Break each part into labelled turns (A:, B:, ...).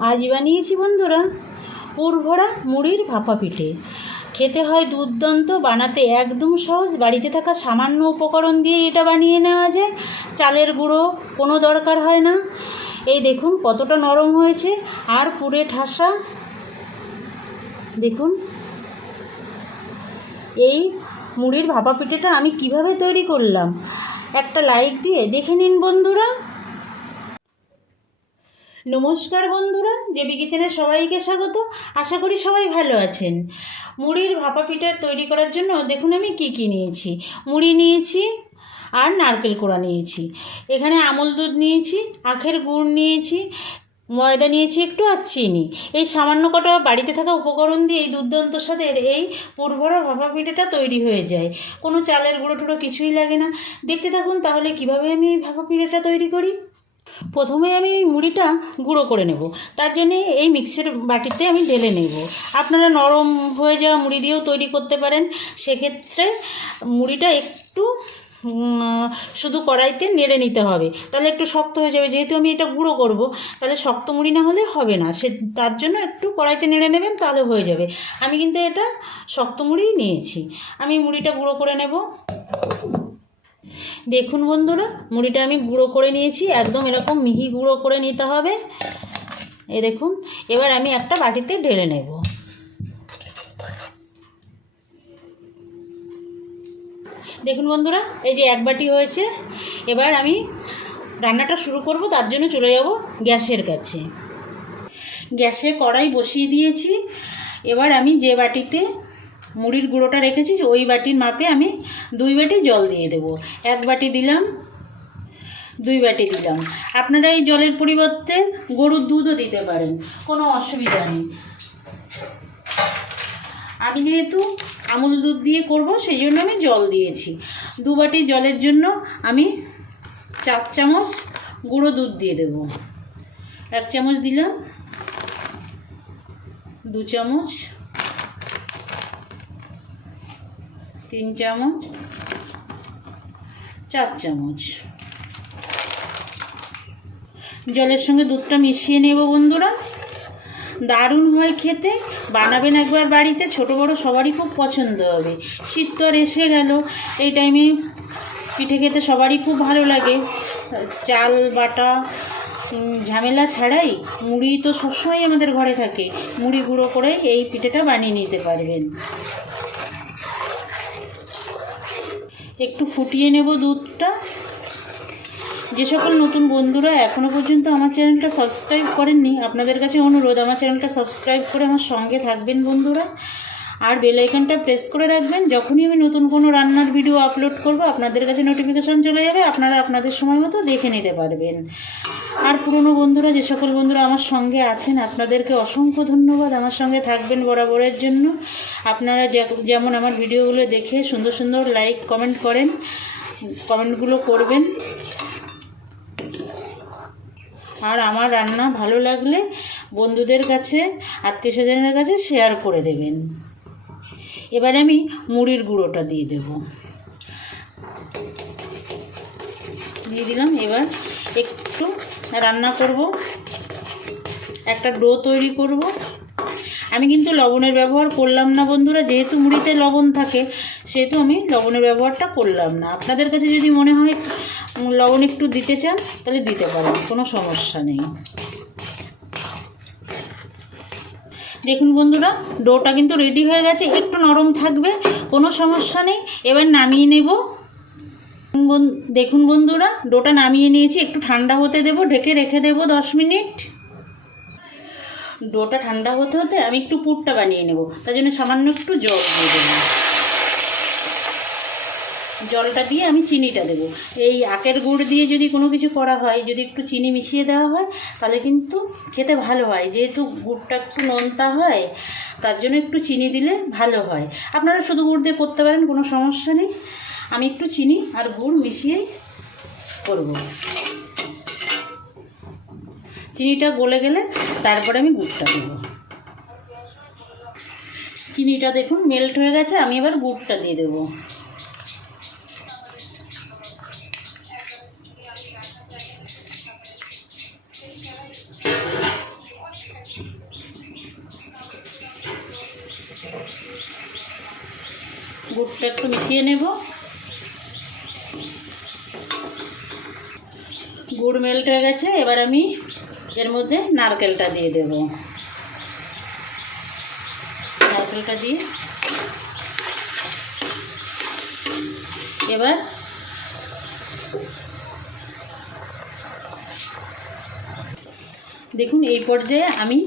A: আজ বানিয়েছি বন্ধুরা। পুরভরা মুড়ির ভাপা পিঠে। খেতে হয় দুর্দান্ত, বানাতে একদম সহজ, বাড়িতে থাকা সামান্য উপকরণ দিয়ে এটা বানিয়ে নেওয়া যায় চালের গুঁড়ো কোনো দরকার হয় না। এই দেখুন কতটা নরম হয়েছে, আর পুরে ঠাসা। দেখুন। এই মুড়ির ভাপা পিঠেটা আমি কীভাবে তৈরি করলাম? একটা লাইক দিয়ে দেখে নিন বন্ধুরা। নমস্কার বন্ধুরা, জেবি কিচেনে সবাইকে স্বাগত। আশা করি সবাই ভালো আছেন। মুড়ির ভাপা পিঠা তৈরি করার জন্য দেখুন আমি কি কি নিয়েছি। মুড়ি নিয়েছি আর নারকেল কোড়া নিয়েছি। এখানে আমল দুধ নিয়েছি, আখের গুড় নিয়েছি, ময়দা নিয়েছি, একটু আর চিনি। এই সামান্য কটা বাড়িতে থাকা উপকরণ দিয়ে এই দুর্দান্ত স্বাদের এই পুরভরা ভাপা পিঠেটা তৈরি হয়ে যায়। কোনো চালের গুঁড়ো টুড়ো কিছুই লাগে না। দেখতে থাকুন তাহলে কীভাবে আমি এই ভাপা পিঠেটা তৈরি করি। প্রথমে আমি মুড়িটা গুঁড়ো করে নেব। তার জন্য এই মিক্সির বাটিতে আমি ঢেলে নেব। আপনারা নরম হয়ে যাওয়া মুড়ি দিয়েও তৈরি করতে পারেন। সেক্ষেত্রে মুড়িটা একটু শুধু কড়াইতে নেড়ে নিতে হবে। তাহলে একটু শক্ত হয়ে যাবে। যেহেতু আমি এটা গুঁড়ো করব, তাহলে শক্ত মুড়ি না হলে হবে না। সে, তার জন্য একটু কড়াইতে নেড়ে নেবেন, তাহলে হয়ে যাবে। আমি কিন্তু এটা শক্ত মুড়িই নিয়েছি। আমি মুড়িটা গুঁড়ো করে নেব। দেখুন বন্ধুরা, মুড়িটা আমি গুঁড়ো করে নিয়েছি, একদম এরকম মিহি গুঁড়ো করে নিতে হবে। এ দেখুন, এবার আমি একটা বাটিতে ঢেলে নেব। দেখুন বন্ধুরা, এই যে এক বাটি হয়েছে, এবার আমি রান্নাটা শুরু করব, তার জন্য চলে যাব গ্যাসের কাছে। গ্যাসে কড়াই বসিয়ে দিয়েছি, এবার আমি যে বাটিতে মুড়ির গুঁড়োটা রেখেছি ওই বাটির মাপে আমি দুই বাটি জল দিয়ে দেব। এক বাটি দিলাম, দুই বাটি দিলাম। আপনারা এই জলের পরিবর্তে গরুর দুধও দিতে পারেন, কোনো অসুবিধা নেই। আমি যেহেতু আমুল দুধ দিয়ে করব, সেই জন্য আমি জল দিয়েছি। দু বাটি জলের জন্য আমি চার চামচ গুঁড়ো দুধ দিয়ে দেব। এক চামচ দিলাম, দু চামচ তিন চামচ, চার চামচ। জলের সঙ্গে দুধটা মিশিয়ে নেব বন্ধুরা। দারুণ হয় খেতে। বানাবেন একবার বাড়িতে, ছোট বড় সবারই খুব পছন্দ হবে। শীত এসে গেল। এই টাইমে পিঠে খেতে সবারই খুব ভালো লাগে। চাল, বাটা ঝামেলা ছাড়াই মুড়ি তো সবসময় আমাদের ঘরে থাকে। মুড়ি গুঁড়ো করে এই পিঠেটা বানিয়ে নিতে পারবেন। একটু ফুটিয়ে নেব দুধটা। যে সকল নতুন বন্ধুরা এখনও পর্যন্ত আমার চ্যানেলটা সাবস্ক্রাইব করেননি, আপনাদের কাছে অনুরোধ, আমার চ্যানেলটা সাবস্ক্রাইব করে আমার সঙ্গে থাকবেন বন্ধুরা। আর বেল আইকনটা প্রেস করে রাখবেন, যখনই আমি নতুন কোনো রান্নার ভিডিও আপলোড করব, আপনাদের কাছে নোটিফিকেশান চলে যাবে, আপনারা আপনাদের সময় মতো দেখে নিতে পারবেন। আর পুরনো বন্ধুরা, যে সকল বন্ধুরা আমার সঙ্গে আছেন, আপনাদেরকে অসংখ্য ধন্যবাদ। আমার সঙ্গে থাকবেন বরাবরের জন্য। আপনারা যেমন আমার ভিডিওগুলো দেখে সুন্দর সুন্দর লাইক কমেন্ট করেন কমেন্টগুলো করবেন। আর আমার রান্না ভালো লাগলে বন্ধুদের কাছে আত্মীয় স্বজনের কাছে শেয়ার করে দেবেন। এবার আমি মুড়ির গুঁড়োটা দিয়ে দেব। দিয়ে দিলাম, এবার একটু রান্না করব। একটা ডো তৈরি করব। আমি কিন্তু লবণের ব্যবহার করলাম না বন্ধুরা, যেহেতু মুড়িতে লবণ থাকে, সেহেতু আমি লবণের ব্যবহারটা করলাম না। আপনাদের কাছে যদি মনে হয় লবণ একটু দিতে চান, তাহলে দিতে পারেন, কোনো সমস্যা নেই। দেখুন বন্ধুরা, ডোটা কিন্তু রেডি হয়ে গেছে, একটু নরম থাকবে, কোনো সমস্যা নেই। এবার নামিয়ে নেব। বন- দেখুন বন্ধুরা, ডোটা নামিয়ে নিয়েছি, একটু ঠান্ডা হতে দেবো, ঢেকে রেখে দেবো দশ মিনিট। ডোটা ঠান্ডা হতে হতে আমি একটু পুরটা বানিয়ে নেব, তার জন্য সামান্য একটু জল দিয়ে জলটা দিয়ে আমি চিনিটা দেবো। এই আখের গুড় দিয়ে যদি কোনো কিছু করা হয়, যদি একটু চিনি মিশিয়ে দেওয়া হয়, তাহলে কিন্তু খেতে ভালো হয়। যেহেতু গুড়টা একটু নোনতা হয়, তার জন্য একটু চিনি দিলে ভালো হয়। আপনারা শুধু গুড় দিয়ে করতে পারেন, কোনো সমস্যা নেই। আমি একটু চিনি আর গুড় মিশিয়েই করব। চিনিটা গলে গেলে তারপরে আমি গুড়টা দেবো। চিনিটা দেখুন মেল্ট হয়ে গেছে, আমি এবার গুড়টা দিয়ে দেবো। গুড়টা একটু মিশিয়ে নেব। গুড় মেল্ট হয়ে গেছে, এবার আমি এর মধ্যে নারকেলটা দিয়ে দেব। নারকেলটা দিয়ে। এবার দেখুন, এই পর্যায়ে আমি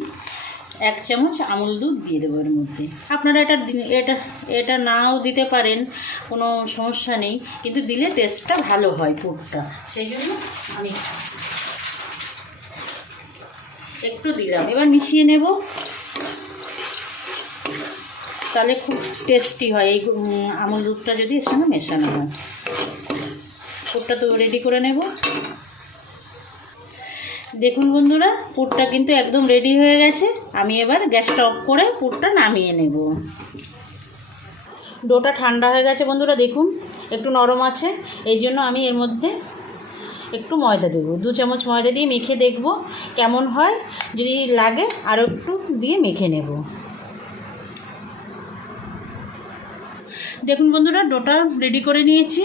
A: এক চামচ আমুল দুধ দিয়ে দেবো এর মধ্যে। আপনারা এটা এটা এটা নাও দিতে পারেন, কোনো সমস্যা নেই, কিন্তু দিলে টেস্টটা ভালো হয় পুরটা। সেই জন্য আমি একটু দিলাম। এবার মিশিয়ে নেব। তাহলে খুব টেস্টি হয়। এই আমুল দুধটা যদি এর সঙ্গে মেশানো হয়। পুরটা তো রেডি করে নেব। দেখুন বন্ধুরা, পুরটা কিন্তু একদম রেডি হয়ে গেছে। আমি এবার গ্যাসটা অফ করে পুরটা নামিয়ে নেব। ডোটা ঠান্ডা হয়ে গেছে বন্ধুরা, দেখুন, একটু নরম আছে। এই জন্য আমি এর মধ্যে একটু ময়দা দেবো। দু চামচ ময়দা দিয়ে মেখে দেখব কেমন হয়। যদি লাগে আরও একটু দিয়ে মেখে নেব। দেখুন বন্ধুরা, ডোটা রেডি করে নিয়েছি।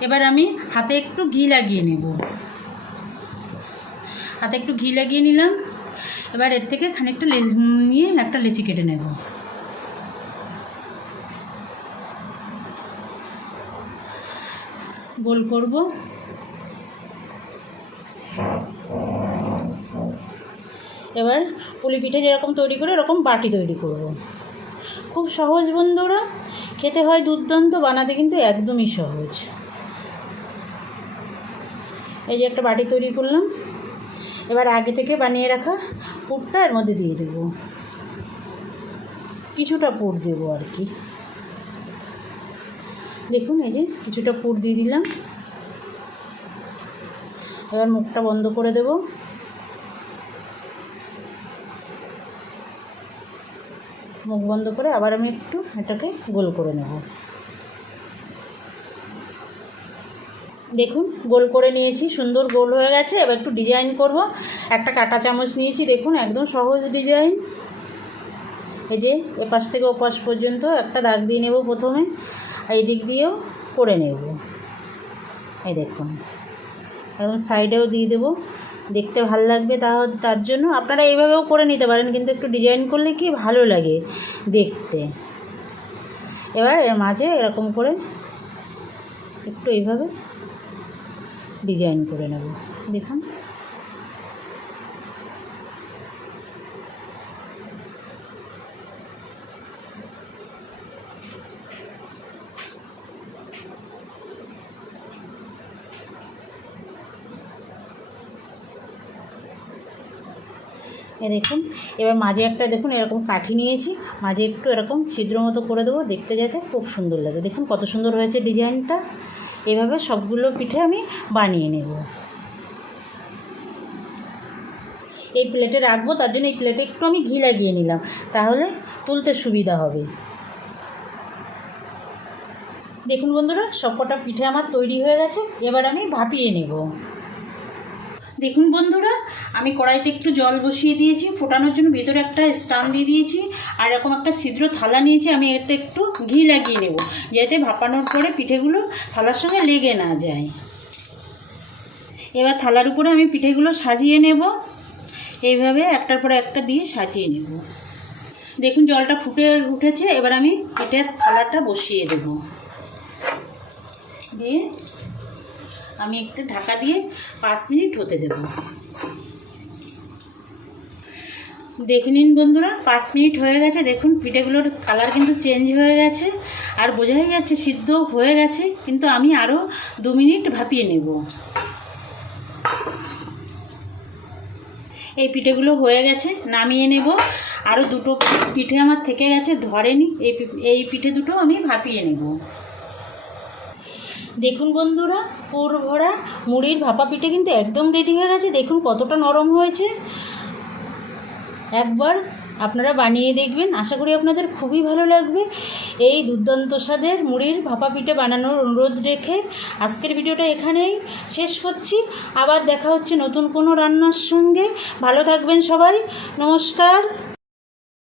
A: এবার আমি হাতে একটু ঘি লাগিয়ে নেব। হাতে একটু ঘি লাগিয়ে নিলাম। এবার এর থেকে খানিকটা নিয়ে একটা লেচি কেটে নেব। গোল করব। এবার পুলি পিঠে যেরকম তৈরি করে এরকম বাটি তৈরি করব। খুব সহজ বন্ধুরা, খেতে হয় দুর্দান্ত, বানাতে কিন্তু একদমই সহজ। এই যে একটা বাটি তৈরি করলাম। এবার আগে থেকে বানিয়ে রাখা পুরটা এর মধ্যে দিয়ে দেব। কিছুটা পুর দেবো আর কি। দেখুন, এই যে কিছুটা পুর দিয়ে দিলাম। এবার মুখটা বন্ধ করে দেব। মুখ বন্ধ করে আবার আমি একটু এটাকে গোল করে নেব। দেখুন, গোল করে নিয়েছি, সুন্দর গোল হয়ে গেছে। এবার একটু ডিজাইন করব। একটা কাটা চামচ নিয়েছি, দেখুন, একদম সহজ ডিজাইন এই যে, এপাশ থেকে ওপাশ পর্যন্ত একটা দাগ দিয়ে নেব প্রথমে এই দিক দিয়েও করে নেব। এই দেখুন, একদম সাইডেও দিয়ে দেবো। দেখতে ভালো লাগবে তা, তার জন্য। আপনারা এইভাবেও করে নিতে পারেন, কিন্তু একটু ডিজাইন করলে কি ভালো লাগে দেখতে। এবার এর মাঝে এরকম করে একটু এইভাবে ডিজাইন করে নেব। দেখুন। দেখুন, এবার মাঝে একটা দেখুন এরকম কাঠি নিয়েছি। মাঝে একটু এরকম ছিদ্র মতো করে দেবো, দেখতে যাতে খুব সুন্দর লাগে। দেখুন কত সুন্দর হয়েছে ডিজাইনটা। এভাবে সবগুলো পিঠে আমি বানিয়ে নেব। এই প্লেটে রাখব, তার জন্য এই প্লেটে একটু আমি ঘি লাগিয়ে নিলাম, তাহলে তুলতে সুবিধা হবে। দেখুন বন্ধুরা, সবকটা পিঠে আমার তৈরি হয়ে গেছে, এবার আমি ভাপিয়ে নেব। দেখুন বন্ধুরা, আমি কড়াইতে একটু জল বসিয়ে দিয়েছি, ফোটানোর জন্য ভেতরে একটা স্টান দিয়ে দিয়েছি, আর এরকম একটা ছিদ্র থালা নিয়েছি, আমি এতে একটু ঘি লাগিয়ে নেব, যাতে ভাপানোর পরে পিঠেগুলো থালার সঙ্গে লেগে না যায়। এবার থালার উপরে আমি পিঠেগুলো সাজিয়ে নেব, এইভাবে একটার পরে একটা দিয়ে সাজিয়ে নেব। দেখুন জলটা ফুটে উঠেছে, এবার আমি পিঠের থালাটা বসিয়ে দেব। দিয়ে আমি একটু ঢাকা দিয়ে পাঁচ মিনিট হতে দেব। দেখে নিন বন্ধুরা, পাঁচ মিনিট হয়ে গেছে। দেখুন, পিঠেগুলোর কালার কিন্তু চেঞ্জ হয়ে গেছে আর বোঝাই যাচ্ছে সিদ্ধ হয়ে গেছে, কিন্তু আমি আরও দু মিনিট ভাপিয়ে নেব। এই পিঠেগুলো হয়ে গেছে, নামিয়ে নেব। আরও দুটো পিঠে আমার থেকে গেছে, ধরেনি। এই এই পিঠে দুটো আমি ভাপিয়ে নেব। দেখুন বন্ধুরা, পুর ভরা মুড়ির ভাপা পিঠে কিন্তু একদম রেডি হয়ে গেছে। দেখুন কতটা নরম হয়েছে। একবার আপনারা বানিয়ে দেখবেন। আশা করি আপনাদের খুবই ভালো লাগবে। এই দুর্দান্ত স্বাদের মুড়ির ভাপা পিঠে বানানোর অনুরোধ রেখে আজকের ভিডিওটা এখানেই শেষ করছি। আবার দেখা হচ্ছে নতুন কোনো রান্নার সঙ্গে। ভালো থাকবেন সবাই। নমস্কার।